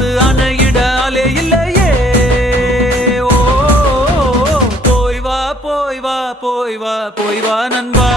பார்த்து அணையிட அலே இல்லையே. ஓ போய் வா போய் வா போய் வா போய் வா நண்பா.